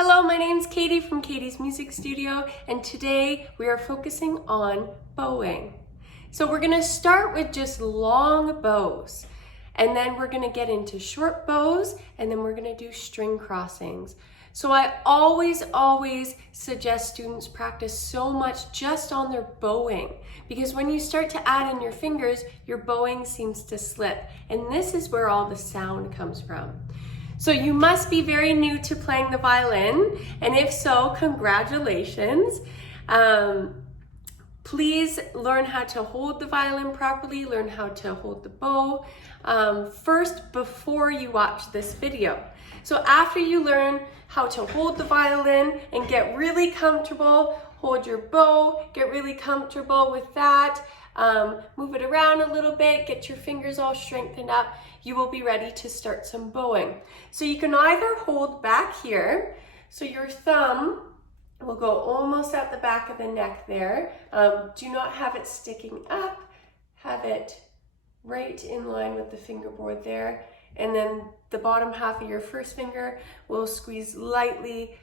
Hello, my name's Katie from Katie's Music Studio, and today we are focusing on bowing. So we're gonna start with just long bows, and then we're gonna get into short bows, and then we're gonna do string crossings. So I always suggest students practice so much just on their bowing, because when you start to add in your fingers, your bowing seems to slip, and this is where all the sound comes from. So you must be very new to playing the violin, and if so, congratulations. Please learn how to hold the violin properly, learn how to hold the bow first before you watch this video. So after you learn how to hold the violin and get really comfortable, hold your bow, get really comfortable with that, move it around a little bit, get your fingers all strengthened up, you will be ready to start some bowing. So you can either hold back here, so your thumb will go almost at the back of the neck there. Do not have it sticking up, have it right in line with the fingerboard there. And then the bottom half of your first finger will squeeze lightly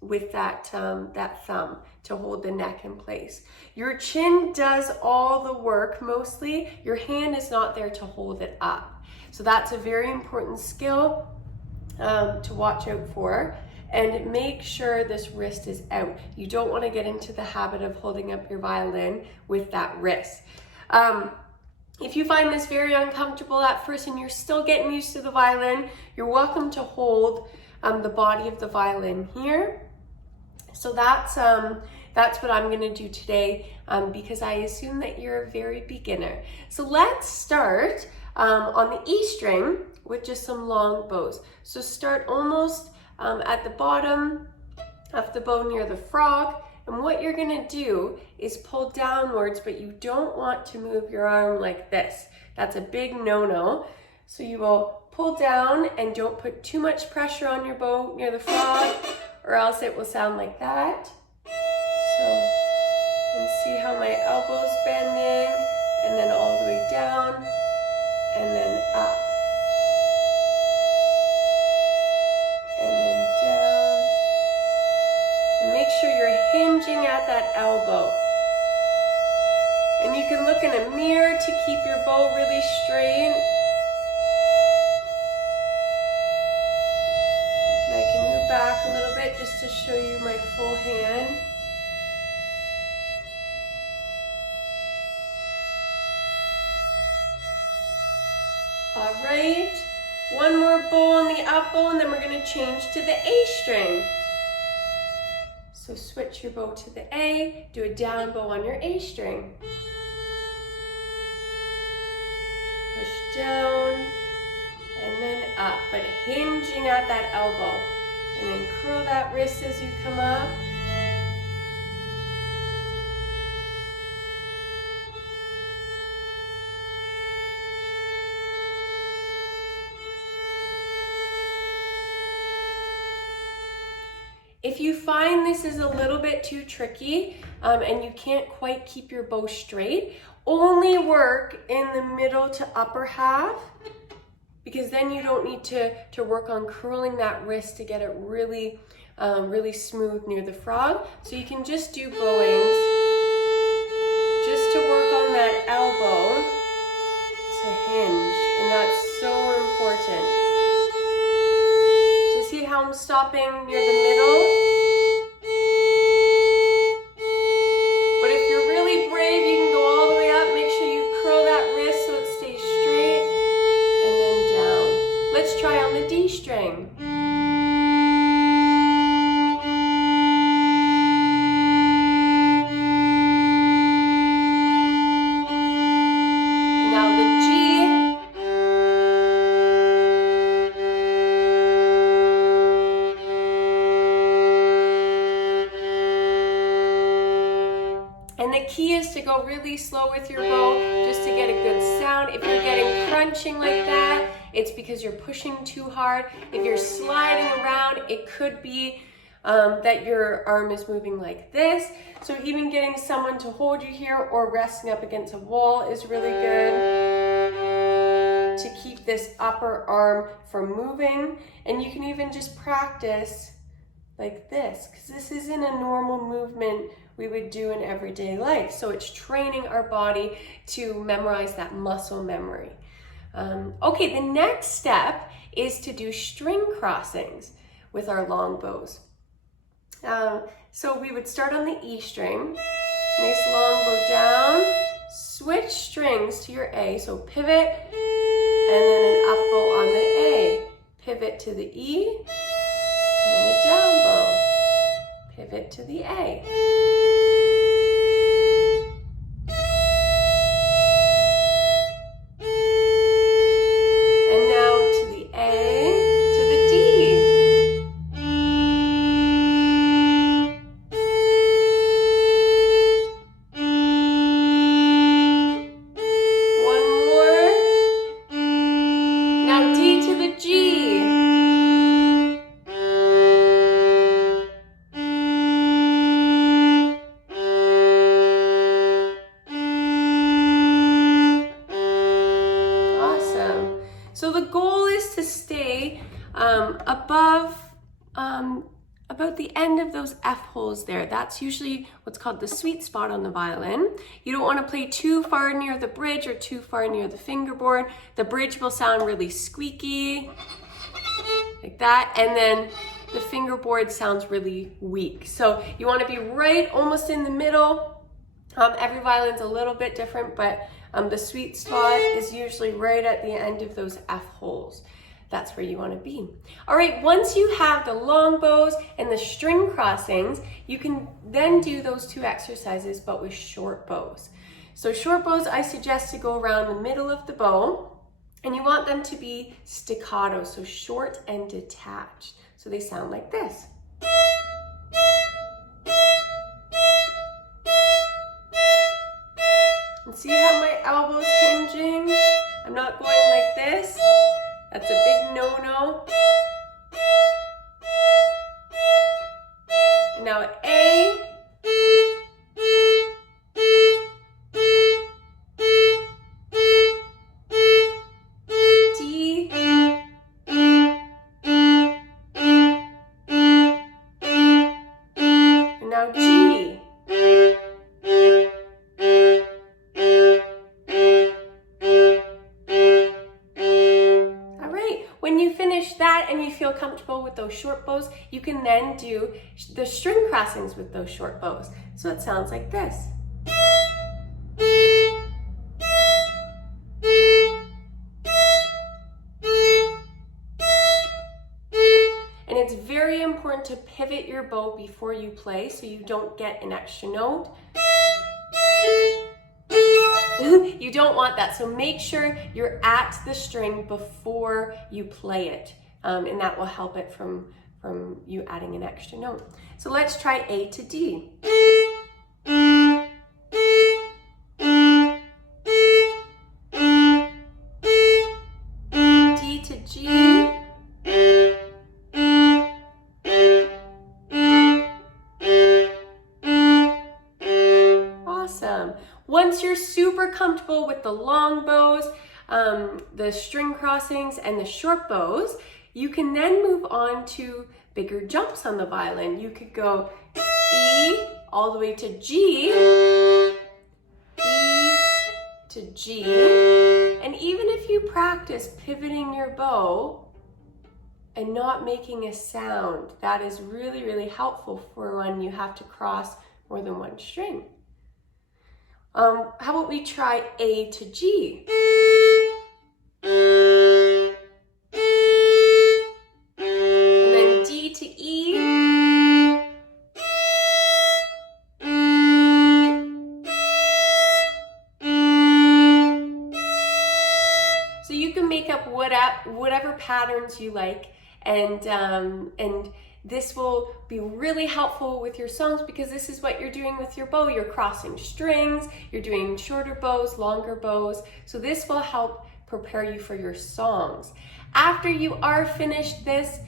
with that thumb to hold the neck in place. Your chin does all the work mostly. Your hand is not there to hold it up. So that's a very important skill to watch out for. And make sure this wrist is out. You don't want to get into the habit of holding up your violin with that wrist. If you find this very uncomfortable at first and you're still getting used to the violin, you're welcome to hold the body of the violin here. So that's what I'm going to do today because I assume that you're a very beginner. So let's start on the E string with just some long bows. So start almost at the bottom of the bow near the frog, and what you're gonna do is pull downwards, but you don't want to move your arm like this. That's a big no-no. So you will pull down and don't put too much pressure on your bow near the frog, or else it will sound like that. So, and see how my elbow's bending, and then all the way down, and then up. Make sure you're hinging at that elbow. And you can look in a mirror to keep your bow really straight. And I can move back a little bit just to show you my full hand. All right, one more bow on the up bow, and then we're going to change to the A string. So switch your bow to the A, do a down bow on your A string. Push down, and then up, but hinging at that elbow. And then curl that wrist as you come up. If you find this is a little bit too tricky and you can't quite keep your bow straight, only work in the middle to upper half, because then you don't need to work on curling that wrist to get it really, really smooth near the frog. So you can just do bowings just to work on that elbow to hinge, and that's so important. See how I'm stopping near the middle? But if you're really brave, you can go all the way up. Make sure you curl that wrist so it stays straight, and then down. Let's try on the D string. Now the G. And the key is to go really slow with your bow just to get a good sound. If you're getting crunching like that, it's because you're pushing too hard. If you're sliding around, it could be that your arm is moving like this. So even getting someone to hold you here or resting up against a wall is really good to keep this upper arm from moving. And you can even just practice like this, because this isn't a normal movement we would do in everyday life. So it's training our body to memorize that muscle memory. Okay, the next step is to do string crossings with our long bows. So we would start on the E string, nice long bow down, switch strings to your A, so pivot, and then an up bow on the A, pivot to the E, and then a down bow, pivot to the A. So the goal is to stay above about the end of those F holes there. That's usually what's called the sweet spot on the violin. You don't want to play too far near the bridge or too far near the fingerboard. The bridge will sound really squeaky, like that, and then the fingerboard sounds really weak. So you want to be right almost in the middle. Every violin's a little bit different, but the sweet spot is usually right at the end of those F holes. That's where you want to be. All right, once you have the long bows and the string crossings, you can then do those two exercises, but with short bows. So short bows, I suggest to go around the middle of the bow, and you want them to be staccato, so short and detached. So they sound like this. And see how my elbow's hinging? I'm not going like this. That's a big no-no. And now A. D. And now G. When you finish that and you feel comfortable with those short bows, you can then do the string crossings with those short bows. So it sounds like this. And it's very important to pivot your bow before you play so you don't get an extra note. You don't want that, so make sure you're at the string before you play it, and that will help it from you adding an extra note. So let's try A to D. D to G. Awesome. Once you're super comfortable with the long bows, the string crossings, and the short bows, you can then move on to bigger jumps on the violin. You could go E all the way to G, E to G, and even if you practice pivoting your bow and not making a sound, that is really, really helpful for when you have to cross more than one string. How about we try A to G? And then D to E. So you can make up whatever patterns you like, and this will be really helpful with your songs because this is what you're doing with your bow. You're crossing strings, you're doing shorter bows, longer bows. So this will help prepare you for your songs. After you are finished this,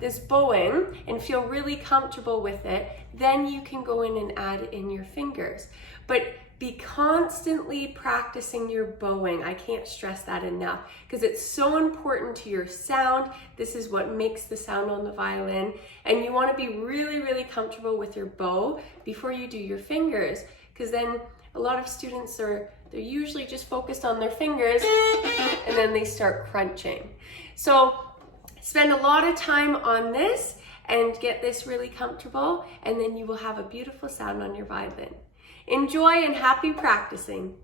this bowing and feel really comfortable with it, then you can go in and add in your fingers. But be constantly practicing your bowing. I can't stress that enough because it's so important to your sound. This is what makes the sound on the violin. And you want to be really, really comfortable with your bow before you do your fingers, because then a lot of students they're usually just focused on their fingers and then they start crunching. So spend a lot of time on this and get this really comfortable, and then you will have a beautiful sound on your violin. Enjoy and happy practicing.